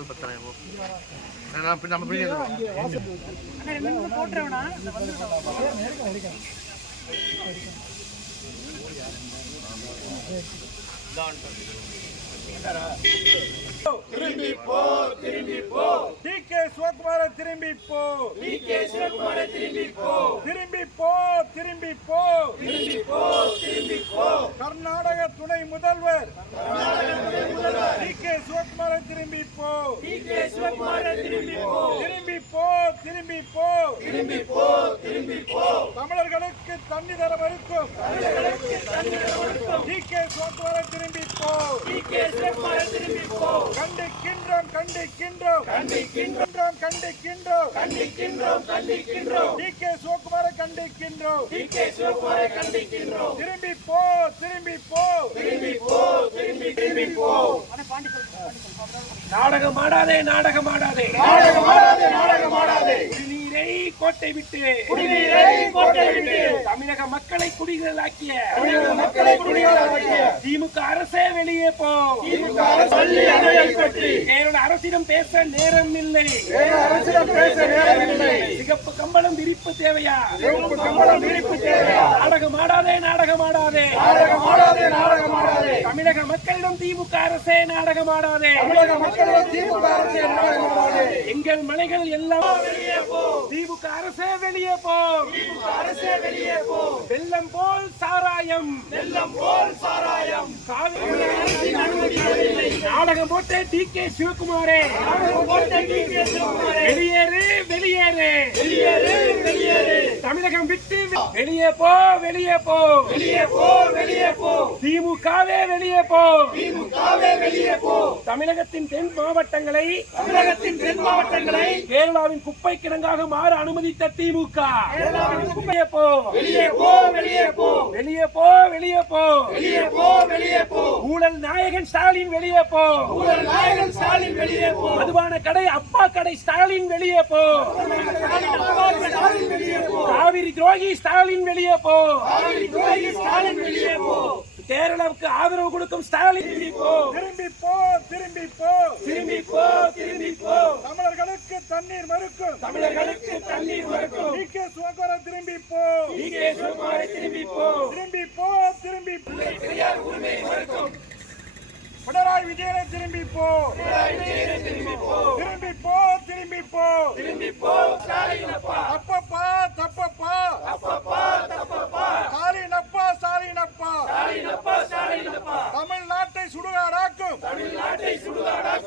கால் பத்தனை நம்ம போட்டுறவனா திரும்பி போ திரும்பி போ டிகே சிவகுமார திரும்பி போ டிகே சிவகுமார திரும்பி போ திரும்பி போ திரும்பி போ திரும்பி போ திரும்பி போ கர்நாடக துணை முதல்வர் டிகே சிவகுமார திரும்பி போ டிகே சிவகுமார திரும்பி போ திரும்பி போ திரும்பி போ திரும்பி போ திரும்பி போ தமிழர்களுக்கு தண்ணி தர மறுக்கும் டிகே சிவகுமார திரும்பி போ டிகே சிவகுமார திரும்பி போ கண்டிக்கின்றோம் கண்டிக்கின்றோம் கண்டிக்கின்றோம் கண்டிக்கின்றோம் கண்டிக்கின்றோம் கண்டிக்கின்றோம் டிகே சிவகுமார கண்டிக்கின்றோம் டிகே சிவகுமார கண்டிக்கின்றோம் திரும்பி போ திரும்பி போ திரும்பி போ திரும்பி திரும்பி போ நாடகம் ஆடாதே நாடகம் ஆடாதே நாடகம் ஆடாதே நாடகம் ஆடாதே குடிநீரை கோட்டை விட்டு குடிநீரை கோட்டை விட்டு தமிழக மக்களை குடிகளாக்கிய திமுக அரசே வெளியே போ திமுக அரசு கேரள அரசிடம் பேச நேரம் இல்லை சிகப்பு கம்பளம் விரிப்பு தேவையா கம்பளம் விரிப்பு தேவையா நாடகம் ஆடாதே நாடகம் ஆடாதே நாடகம் ஆடாதே நாடகம் ஆடாதே தமிழக மக்களிடம் திமுக அரசே நாடகம் ஆடாதே தமிழக மக்களிடம் திமுக அரசே நாடகம் ஆடாதே எங்கள் மலைகள் எல்லாம் வெளியே போ திமுக அரசே வெளியே போ திமுக அரசே வெளியே போ வெள்ளம் போல் சாராயம் வெள்ளம் போல் சாராயம் நாடகம் போட்ட டிகே சிவகுமாரே வெளியேறு வெளியேறு வெளியேறு வெளியேறு தமிழகம் விட்டு வெளியே போ வெளியே போ வெளியே போ வெளியே போ திமுகவே வெளியே போ திமுகவே வெளியே போ தமிழகத்தின் தென் மாவட்டங்களை கேரளாவின் குப்பை கிடங்காக மாற அனுமதித்த திமுக வெளியே போ வெளியே போ வெளியே போ வெளியே போ வெளியே போ வெளியே போ வெளியே போ ஊழல் நாயகன் ஸ்டாலின் வெளியே போ ஊழல் நாயகன் ஸ்டாலின் வெளியே போ மதுபான கடை அப்பா கடை ஸ்டாலின் வெளியே போ காவிரி துரோகி ஸ்டாலின் வெளியே போ காவிரி துரோகி ஸ்டாலின் வெளியே போ கேரளாவுக்கு ஆதரவு கொடுக்கும் ஸ்டாலின் திரும்பி போ திரும்பி போ திரும்பி போ திரும்பி போ திரும்பி போ தமிழர்களுக்கு தண்ணீர் மறுக்கும் தமிழர்களுக்கு தண்ணீர் மறுக்கும் டிகே சிவகுமார திரும்பி போ டிகே சிவகுமார திரும்பி போ திரும்பி போ திரும்பி பெரியார் உரிமை மறுக்கும் பினராயி விஜயனை திரும்பி போ திரும்பி போ திரும்பி போ திரும்பி போ திரும்பி போ ஸ்டாலின் அப்பா அப்பப்பா தப்பப்பா அப்பப்பா தப்பப்பா ஸ்டாலின் அப்பா ஸ்டாலின் அப்பா ஸ்டாலின் அப்பா ஸ்டாலின் அப்பா தமிழ்நாட்டை சுடுகாடாக்கும் தமிழ்நாட்டை சுடுகாடாக்கும்